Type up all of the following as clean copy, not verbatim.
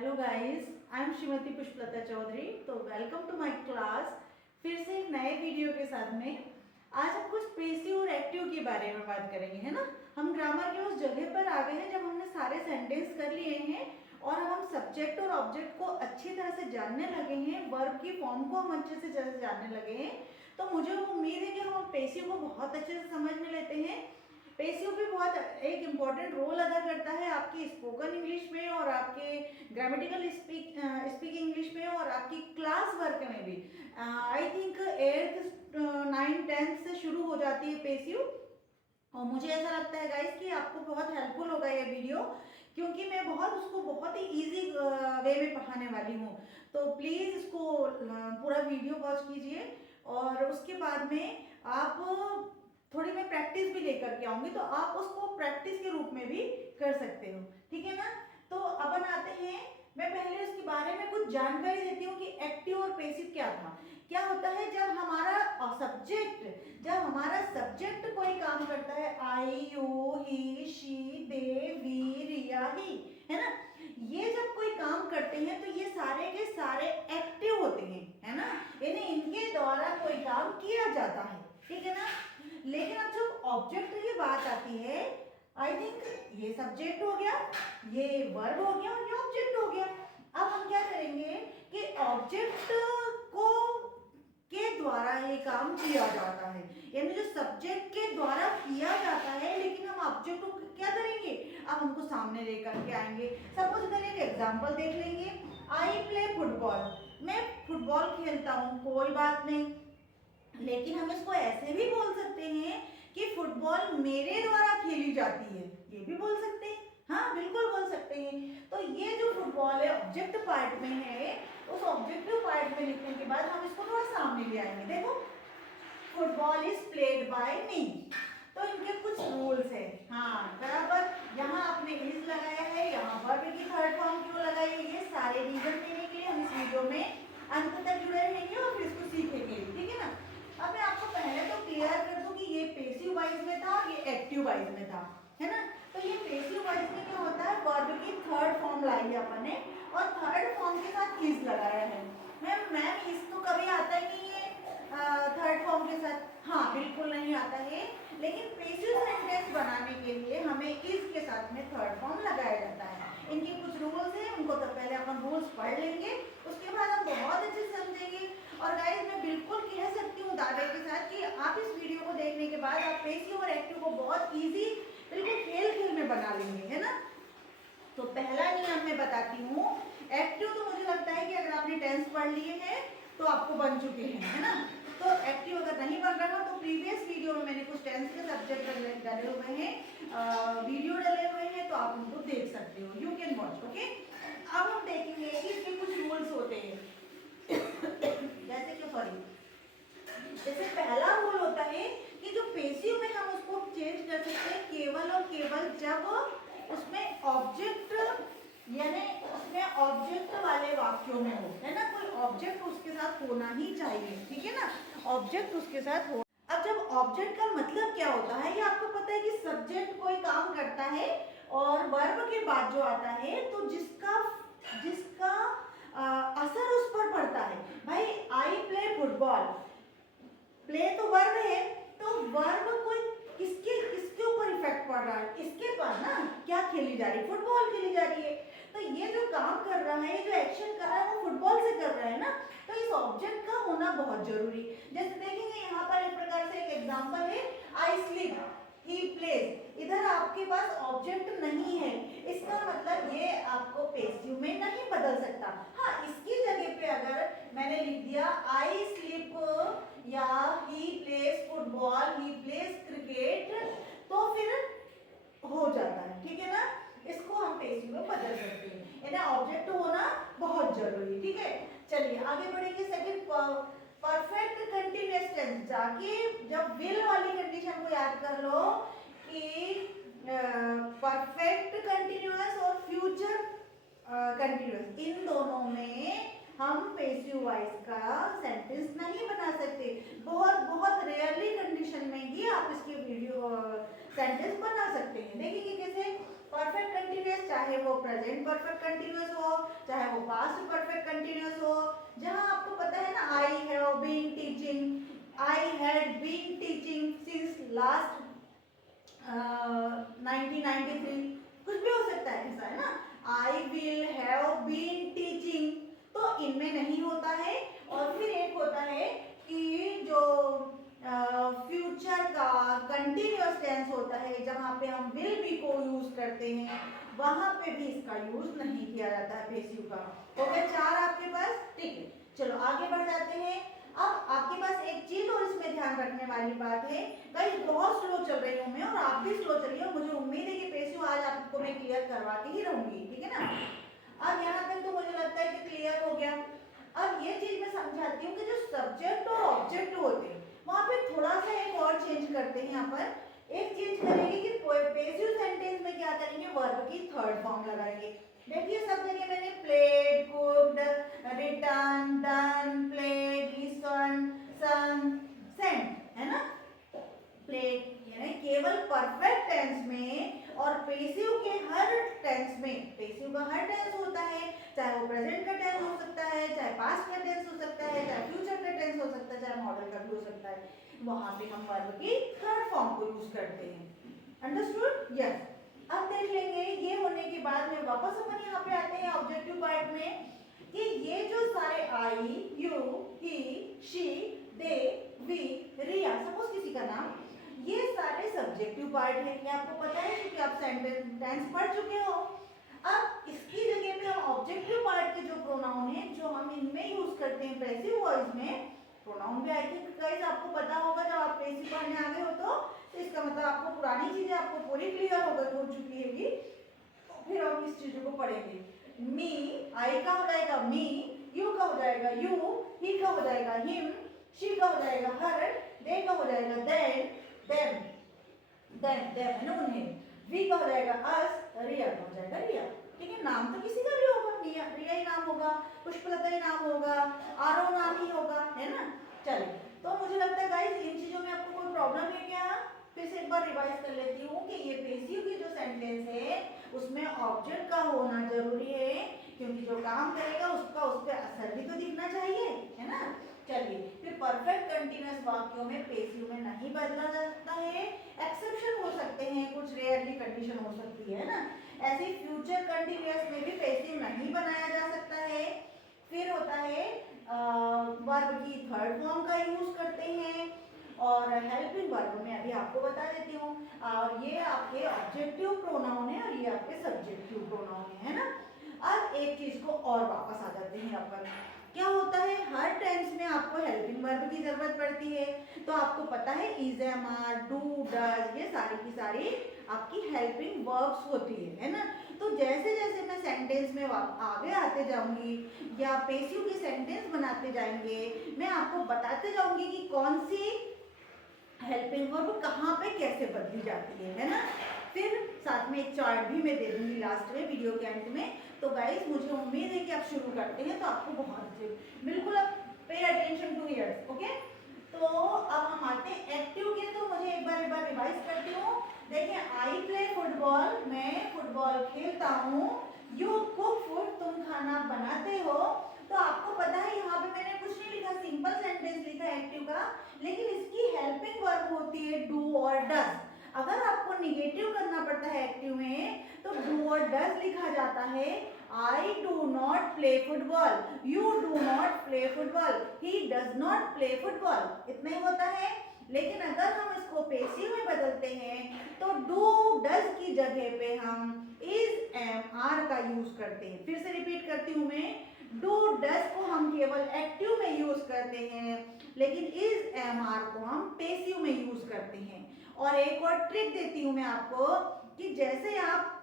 Hello guys, I am Shrimati Pushpalata Chaudhary. तो welcome to my class. फिर से एक नए वीडियो के साथ में आज हम कुछ पेसिव और एक्टिव के बारे में बात करेंगे, है ना। हम ग्रामर के उस जगह पर आ गए हैं जब हमने सारे सेंटेंस कर लिए हैं और अब हम सब्जेक्ट और ऑब्जेक्ट को अच्छी तरह से जानने लगे हैं, वर्ब की फॉर्म को हम अच्छे से जानने लगे हैं। तो मुझे उम्मीद है कि हम पेसिव को बहुत अच्छे से समझ में लेते हैं। पेसिव भी बहुत एक इम्पॉर्टेंट रोल अदा करता है आपकी स्पोकन इंग्लिश में और आपके ग्रामेटिकल स्पीक इंग्लिश में और आपकी क्लास वर्क में भी। I think 8th 9th 10th से शुरू हो जाती है पेसिव। और मुझे ऐसा लगता है गाइस कि आपको बहुत हेल्पफुल होगा ये वीडियो, क्योंकि मैं उसको बहुत ही इजी वे में पढ़ाने वाली हूँ। तो प्लीज़ इसको पूरा वीडियो वॉच कीजिए और उसके बाद में आप थोड़ी मैं प्रैक्टिस भी लेकर के आऊंगी, तो आप उसको प्रैक्टिस के रूप में भी कर सकते हो, ठीक है ना। तो अपन आते हैं, मैं पहले उसके बारे में कुछ जानकारी देती हूँ कि एक्टिव और पेसिव क्या था। क्या होता है जब हमारा सब्जेक्ट कोई काम करता है, I you he she they we Riya ही, है ना। ये जब कोई काम करते हैं तो ये सारे के सारे एक्टिव होते हैं, है ना। यानी इनके द्वारा कोई काम किया जाता है, ठीक है ना। लेकिन अब जब ऑब्जेक्ट की बात आती है, आई थिंक ये सब्जेक्ट हो गया, ये वर्ब हो गया और ये ऑब्जेक्ट हो गया। अब हम क्या करेंगे कि ऑब्जेक्ट को के द्वारा ये काम किया जाता है, यानी जो सब्जेक्ट के द्वारा किया जाता है, लेकिन हम ऑब्जेक्ट को क्या करेंगे, अब हमको सामने लेकर के आएंगे। सपोज इधर एक एग्जांपल देख लेंगे, आई प्ले फुटबॉल, मैं फुटबॉल खेलता हूँ, कोई बात नहीं, लेकिन हम इसको ऐसे भी बोल सकते हैं कि फुटबॉल मेरे द्वारा खेली जाती है, ये भी बोल सकते हैं। हाँ, बिल्कुल बोल सकते हैं। तो ये जो फुटबॉल है ऑब्जेक्ट पार्ट में है, उस ऑब्जेक्टिव पार्ट में लिखने के बाद हम इसको थोड़ा सामने ले आएंगे। देखो, फुटबॉल इज प्लेड बाय मी, तो इनके कुछ रूल्स है। हाँ बराबर, यहाँ आपने इज लगाया है, यहाँ वर्ब की थर्ड फॉर्म क्यों लगाई है, ये सारे रीजन देने के लिए हम इस वीडियो में अंत तक जुड़े रहेंगे और फिर इसको सीखेंगे, ठीक है ना। अब मैं आपको पहले तो क्लियर कर दूं कि ये पेसिव वाइज में था और ये एक्टिव वाइज में था, है ना। तो ये पेसिव वाइज में क्या होता है, वर्ब की थर्ड फॉर्म लाई है अपन ने और थर्ड फॉर्म के साथ इज लगाया है। मैम इज तो कभी आता ही नहीं है थर्ड फॉर्म के साथ, हाँ बिल्कुल नहीं आता है, लेकिन पेसिव सेंटेंस बनाने के लिए हमें इज के साथ में थर्ड फॉर्म लगाया जाता है। इनके कुछ रूल्स हैं, उनको तो पहले अपन रूल्स पढ़ लेंगे, उसके बाद हम बहुत अच्छे से समझेंगे। और गाइस मैं बिल्कुल कह सकती हूँ दावे के साथ कि आप इस वीडियो को देखने के बाद आप पेसिव और एक्टिव को बहुत इजी, बिल्कुल खेल खेल में बना लेंगे, है ना। तो पहला नियम मैं बताती हूँ। एक्टिव तो मुझे लगता है कि अगर आपने टेंस पढ़ लिए हैं तो आपको बन चुके हैं, है ना। तो एक्टिव अगर नहीं बन रहा तो प्रीवियस वीडियो में मैंने कुछ टेंस के सब्जेक्ट डाले हुए हैं, वीडियो डाले हुए हैं, तो आप उनको देख सकते हो, यू कैन वॉच, ओके। अब हम देखेंगे कि इसके कुछ रूल्स होते हैं। जैसे पहला रूल होता है कि जो पेसिव में हम उसको चेंज कर सकते हैं केवल और केवल जब उसमें ऑब्जेक्ट, यानी उसमें ऑब्जेक्ट वाले वाक्यों में हो, है ना। कोई ऑब्जेक्ट उसके साथ होना ही चाहिए, ठीक है ना, ऑब्जेक्ट उसके साथ हो। अब जब ऑब्जेक्ट का मतलब क्या होता है, ये आपको पता है कि सब्जेक्ट कोई काम करता है और वर्ब के बाद जो आता है, तो जिसका असर उस पर पड़ता है। भाई आई प्ले फुटबॉल, प्ले तो वर्ब है, तो वर्ब को किसके ऊपर इफेक्ट पड़ रहा है, इसके पर ना, क्या खेली जा रही है, फुटबॉल खेली जा रही है। तो ये जो काम कर रहा है, ये जो एक्शन कर रहा है, वो फुटबॉल से कर रहा है ना, तो इस ऑब्जेक्ट का होना बहुत जरूरी। जैसे देखेंगे यहाँ पर एक प्रकार से एक एग्जांपल है, आई स्लीप ही प्लेज, इधर आपके पास ऑब्जेक्ट नहीं है, इसका मतलब ये आपको पेसिव में नहीं बदल सकता। हाँ, इसकी जगह पे अगर मैंने लिख दिया आई स्लीप या he plays football, he plays cricket, तो फिर हो जाता है, ठीक है ना। इसको हम पेसिव में बदल सकते हैं, है ना, ऑब्जेक्ट होना बहुत जरूरी, ठीक है। चलिए आगे बढ़ेंगे। सेकंड, परफेक्ट कंटीन्यूअस टेंस, जाके जब विल वाली कंडीशन को याद कर लो कि परफेक्ट कंटीन्यूअस और फ्यूचर कंटीन्यूअस, इन दोनों में हम पेसिव वाइज का सेंटेंस नहीं बना सकते। बहुत बहुत रेयरली कंडीशन में ही आप इसके वीडियो सेंटेंस बना सकते हैं। देखिए कैसे, परफेक्ट कंटीन्यूअस, चाहे वो प्रेजेंट परफेक्ट कंटीन्यूअस हो, चाहे पास्ट परफेक्ट कंटिन्यूअस हो, जहां आपको पता है ना I have been teaching, I had been teaching since last 1993, कुछ भी हो सकता है ऐसा, है ना। I will have been teaching, तो इनमें नहीं होता है। और फिर एक होता है कि जो फ्यूचर का कंटिन्यूअस टेंस होता है, जहाँ पे हम विल बी को यूज करते हैं, वहां पे भी इसका यूज नहीं किया जाता है पेसिव का। हो गए 4 आपके पास, ठीक है। चलो आगे बढ़ जाते हैं। अब आपके पास एक चीज और इसमें ध्यान रखने वाली बात है, गाइस बहुत स्लो चल रही हूँ मैं और आप भी स्लो चलिए, और मुझे उम्मीद है कि पेसिव आज आपको मैं क्लियर करवा के ही रहूंगी, ठीक है ना। अब यहाँ तक तो मुझे लगता है कि क्लियर हो गया। अब ये चीज मैं समझाती हूँ कि जो सब्जेक्ट और ऑब्जेक्ट होते हैं वहां पे थोड़ा सा एक और चेंज करते हैं। यहाँ पर एक चेंज करेंगे कि पेसिव सेंटेंस में क्या करेंगे, वर्ब की थर्ड फॉर्म लगाएंगे। देखिए सब जगह मैंने played, cooked, written, done, played, listen, sung, sent, है ना। प्लेड यानी केवल परफेक्ट टेंस में और पेसिव के हर टेंस में, पेसिव का हर टेंस होता है, चाहे वो प्रेजेंट का टेंस हो सकता है, चाहे पास्ट का टेंस हो सकता है, चाहे फ्यूचर का टेंस हो सकता है, चाहे मॉडल का भी हो सकता है, वहां पे हम वर्ब की थर्ड फॉर्म को यूज करते हैं। अंडरस्टूड? यस। अब देख लेंगे ये होने के बाद में वापस अपन यहाँ पे आते हैं ऑब्जेक्टिव पार्ट में, कि ये जो सारे I, you, he, she, they, we, Riya, suppose किसी का नाम, ये सारे सब्जेक्टिव पार्ट है। ये आपको पता है क्योंकि आप सेंटेंस टेंस पढ़ चुके हो। अब इसकी जगह पे हम ऑब्जेक्टिव पार्ट के जो प्रोनाउन है जो हम इनमें यूज करते हैं पेसिव वॉइस में, प्रोनाउन भी आई थिंक गाइस आपको पता होगा, जब आप पेसिव पढ़ने आ गए हो तो इसका मतलब आपको पुरानी चीजें आपको पूरी क्लियर हो चुकी होगी। फिर हम इस चीजों को पढ़ेंगे। मी, आई का हो जाएगा मी, यू का हो जाएगा यू, ही का हो जाएगा हिम, शी का हो जाएगा हर, दे का हो जाएगा देम, है ना उन्हें, वी का हो जाएगा अस, रिया का हो जाएगा रिया। ठीक है, नाम तो किसी का भी होगा, रिया ही नाम होगा, पुष्पलता ही नाम होगा, आरव नाम ही होगा, है ना। चलिए, तो मुझे लगता है गाइस इन चीजों में आपको कोई प्रॉब्लम है क्या? फिर से एक बार रिवाइज कर लेती हूँ कि ये पेसिव की जो सेंटेंस है उसमें ऑब्जेक्ट का होना जरूरी है, क्योंकि जो काम करेगा उसका उस पर असर भी तो दिखना चाहिए, है ना। चलिए, फिर परफेक्ट कंटीन्यूअस वाक्यों में पेसिव में नहीं बदला जा सकता है, एक्सेप्शन हो सकते हैं, कुछ रेयरली कंडीशन हो सकती है ना। ऐसे फ्यूचर कंटीन्यूअस में भी पेसिव नहीं बनाया जा सकता है। फिर होता है वर्ब की थर्ड फॉर्म का यूज करते हैं, और हेल्पिंग वर्ब में अभी आपको बता देती हूँ, और ये आपके ऑब्जेक्टिव प्रोनाउन है और ये आपके सब्जेक्टिव प्रोनाउन है ना। अब एक चीज को और वापस आ जाते हैं अपन, क्या होता है हर टेंस में आपको हेल्पिंग वर्ब की जरूरत पड़ती है। तो आपको पता है is, am, are, do, does, ये सारी की सारी आपकी हेल्पिंग वर्ब्स होती है ना। तो जैसे जैसे मैं सेंटेंस में आगे आते जाऊंगी या पेसिव की सेंटेंस बनाते जाएंगे, मैं आपको बताते जाऊंगी कि कौन सी हेल्पिंग वर्ब कहाँ पे कैसे बदली जाती है ना। फिर साथ में एक चार्ट भी मैं दे दूंगी लास्ट में वीडियो के अंत में। तो गाइस मुझे उम्मीद है कि आप शुरू करते हैं तो आपको बहुत अच्छे, बिल्कुल आप pay attention to here's, okay. तो अब हम आते हैं एक्टिव के, तो मुझे एक बार रिवाइज करती हूँ। देखिए, आई प्ले फुटबॉल, मैं फुटबॉल खेलता हूँ। यू कुक फूड, तुम खाना बनाते हो। तो आपको पता है यहाँ पे मैंने कुछ नहीं लिखा, सिंपल सेंटेंस लिखा है एक्टिव का, लेकिन इसकी हेल्पिंग वर्ब होती है डू और डज। अगर आपको निगेटिव करना पड़ता है एक्टिव में तो डू और डज लिखा जाता है। I do not play football, you do not play football, he does not play football, इतना ही होता है। लेकिन अगर हम इसको पेसिव में बदलते हैं तो डू डज की जगह पे हम इज, एम, आर का यूज करते हैं। फिर से रिपीट करती हूँ मैं, डू डज को हम केवल एक्टिव में यूज करते हैं, लेकिन इज, एम, आर को हम पेसिव में यूज करते हैं। और एक और ट्रिक देती हूँ मैं आपको कि जैसे आप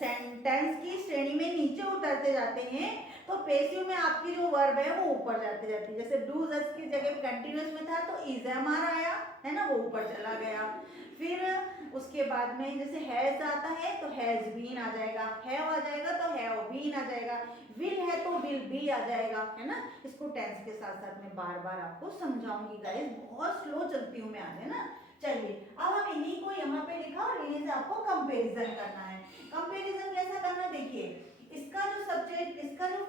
सेंटेंस की श्रेणी में नीचे उतरते जाते हैं तो पेसिव में आपकी जो वर्ब है वो ऊपर जाती जाती है। जैसे डू डज की जगह कंटिन्यूअस में था तो इज, एम, आर आया, है ना, वो ऊपर चला गया। फिर उसके बाद में जैसे हैज आता है तो हैज बीन आ जाएगा, हैव आ जाएगा तो हैव बीन आ जाएगा, विल है तो विल बी आ जाएगा, है ना। इसको टेंस के साथ साथ मैं बार बार आपको समझाऊंगी गाइस, बहुत स्लो चलती हूँ मैं आज, है ना। चलिए, अब हम इन्हीं को यहाँ पे लिखा और इन्हीं से आपको कंपेरिजन करना है। कंपेरिजन कैसा करना, देखिए इसका जो सब्जेक्ट, इसका जो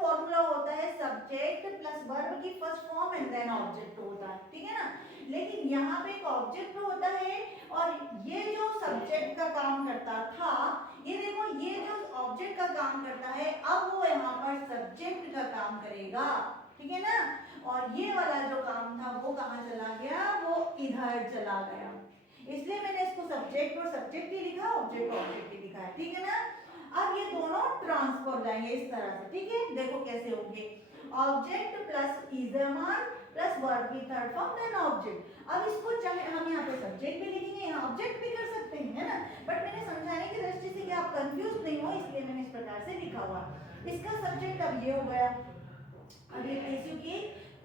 होता है सब्जेक्ट प्लस वर्ब की first form and then object होता है, ठीक है ना। लेकिन यहाँ पे एक ऑब्जेक्ट होता है और ये जो सब्जेक्ट का काम करता था, ये देखो ये जो ऑब्जेक्ट का काम करता है अब वो यहाँ पर सब्जेक्ट का काम करेगा, ठीक है ना। और ये वाला जो काम था वो कहाँ चला गया, वो इधर चला गया, इसलिए मैंने इसको सब्जेक्ट और सब्जेक्ट ही लिखा, ऑब्जेक्ट ऑब्जेक्ट ही लिखा है, ठीक है ना। अब ये दोनों ट्रांसफर हो जाएंगे इस तरह से, ठीक है। देखो कैसे होंगे, object plus is MR plus verb की थर्ड फॉर्म देन ऑब्जेक्ट। अब इसको चाहे हम यहाँ पे सब्जेक्ट भी लिखेंगे, यहाँ ऑब्जेक्ट भी कर सकते हैं, है ना। बट मैंने समझाने की दृष्टि से कि आप कंफ्यूज नहीं हो इसलिए मैंने इस प्रकार से लिखा हुआ। इसका सब्जेक्ट अब ये हो गया। अब ये एसयू की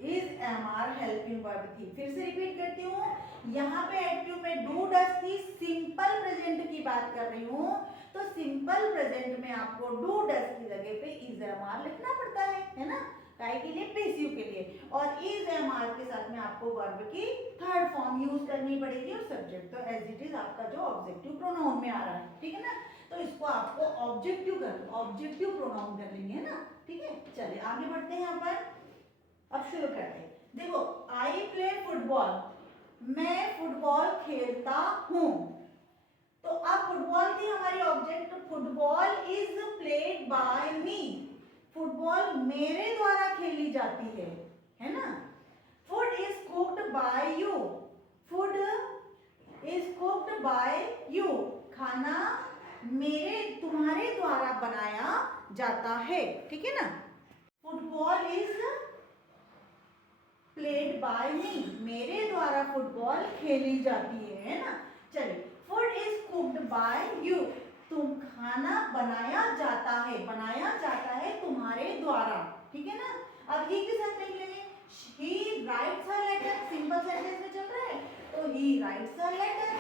इज एमआर हेल्पिंग वर्ब थी, फिर से रिपीट करती हूँ, यहाँ पे एक्टिव में डू डज थी, सिंपल प्रेजेंट की बात कर रही हूँ, तो सिंपल प्रेजेंट में आपको डू डज की जगह पे इज एमआर लिखना पड़ता है ना, काय के लिए, पेसिव के लिए। और इज एमआर के साथ में आपको वर्ब की थर्ड फॉर्म यूज करनी पड़ेगी और सब्जेक्ट तो एज इट इज आपका जो ऑब्जेक्टिव प्रोनाउन में आ रहा है, ठीक है ना। तो इसको आपको ऑब्जेक्टिव प्रोनाउन कर लेंगे, है ना, ठीक है। चलिए आगे बढ़ते हैं यहाँ पर, अब शुरू करते हैं। देखो आई प्ले फुटबॉल, मैं फुटबॉल खेलता हूँ, तो अब फुटबॉल की हमारी object, football is played bye me, football मेरे द्वारा खेली जाती है ना। Food is cooked bye you, food is cooked bye you, खाना तुम्हारे द्वारा बनाया जाता है, ठीक है ना। फुटबॉल इज प्लेड बाय मी, मेरे द्वारा फुटबॉल खेली जाती है ना। चलिए, food is cooked bye you, तुम खाना बनाया जाता है तुम्हारे द्वारा, ठीक है ना। अब ही के साथ देख लेंगे, he writes a letter, simple sentence में चल रहा है, तो he writes a letter,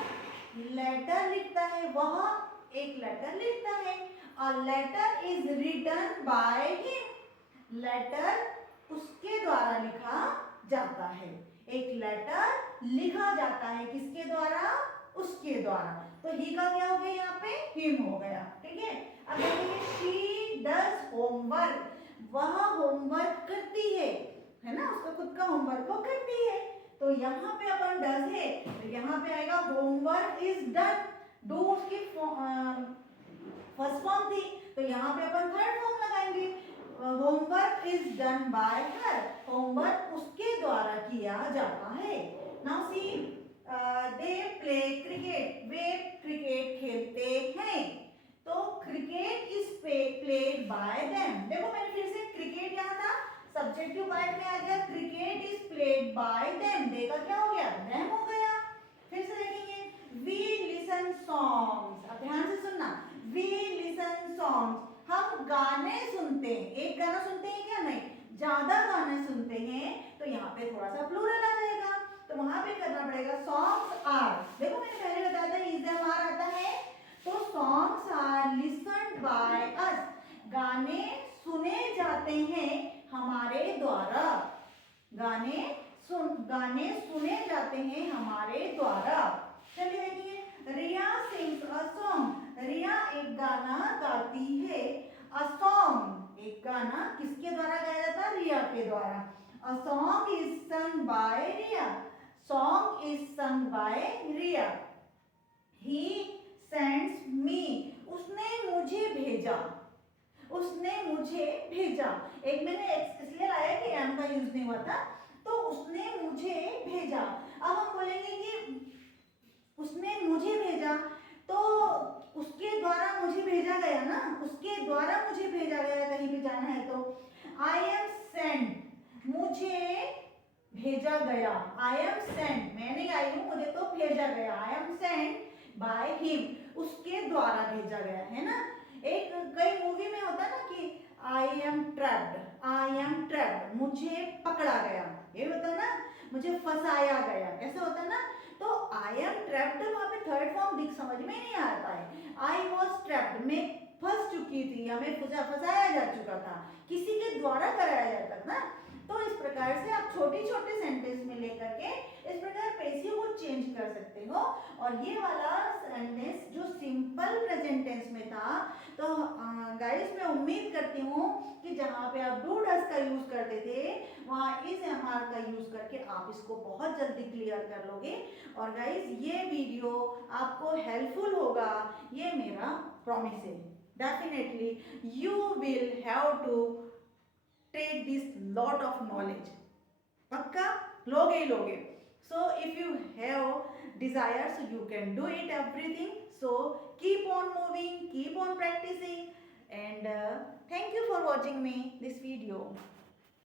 letter लिखता है, वह एक लेटर लिखता है। A letter is written by him, letter उसके द्वारा लिखा जाता है, एक लेटर लिखा जाता है किसके द्वारा, उसके द्वारा। तो ही का क्या हो गया यहाँ पे, हिम हो गया, ठीक है। अब देखेंगे शी डज होमवर्क, वह होमवर्क करती है ना, उसका खुद का होमवर्क वो करती है, तो यहाँ पे अपन डज है तो यहाँ पे आएगा होमवर्क इज डन, डू उसकी फर्स्ट फॉर्म थी तो यहाँ पे अपन थर्ड फॉर्म लगाएंगे, homework is done by her, homework उसके द्वारा किया जाता है। Now see they play cricket, way cricket खेलते हैं, तो cricket is played by them. देखो मैंने फिर से क्रिकेट यहाँ था, सब्जेक्टिव पार्ट में आ गया, cricket is played by them, they का क्या हो गया, देम हो गया। फिर से देखेंगे, वी लिसन सॉन्ग्स, अब ध्यान से सुनना, वी लिसन सॉन्ग्स, हम गाने सुनते हैं, एक गाना सुनते हैं क्या, नहीं, ज्यादा गाने सुनते हैं, तो यहाँ पे थोड़ा सा प्लूरल आ जाएगा, तो वहां पे करना पड़ेगा सॉन्ग्स आर। देखो मैंने पहले बताया था इज एम आर आता है, तो songs are listened by us, गाने सुने जाते हैं हमारे द्वारा, गाने सुने जाते हैं हमारे द्वारा। चलिए देखिए, रिया सिंग्स अ सॉन्ग, रिया एक गाना गाती है, अ सॉन्ग एक गाना किसके द्वारा गाया जाता है, रिया के द्वारा। A song is sung by Riya, song is sung by Riya. He sends me, उसने मुझे भेजा, उसने मुझे भेजा, एक मैंने इसलिए लाया कि एम का यूज नहीं हुआ था, तो उसने मुझे भेजा। अब हम बोलेंगे कि उसने मुझे भेजा, तो उसके द्वारा मुझे भेजा गया ना, उसके द्वारा मुझे भेजा गया, कहीं भी जाना है तो। आई एम सेंट, मुझे भेजा गया, आई एम सेंट, मैं नहीं आई हूं, मुझे तो भेजा गया, I am sent by him, उसके द्वारा भेजा गया, है ना। एक कई मूवी में होता है ना कि I am trapped, I am trapped, मुझे पकड़ा गया, ये होता है ना, मुझे फंसाया गया, ऐसा होता है ना। तो आई एम ट्रैप्ड वहां पे थर्ड फॉर्म दिख समझ में नहीं आता है, आई वॉज ट्रैप्ड, मैं फंस चुकी थी या मैं फंसाया जा चुका था, किसी के द्वारा कराया जाता था ना। तो इस प्रकार से आप छोटे छोटे सेंटेंस में लेकर के इस प्रकार आप रेशियो को चेंज कर सकते हो। और ये वाला सेंटेंस जो सिंपल प्रेजेंट टेंस में था, तो गाइस मैं उम्मीद करती हूँ कि जहाँ पे आप डू डज का यूज करते थे वहाँ इज एम आर का यूज करके आप इसको बहुत जल्दी क्लियर कर लोगे। और गाइस ये वीडियो आपको हेल्पफुल होगा, ये मेरा प्रॉमिस है। Definitely you will have to take this lot of knowledge, पक्का लोगे ही लोगे। So if you have desire, so you can do it everything. So keep on moving, keep on practicing, and thank you for watching me this video.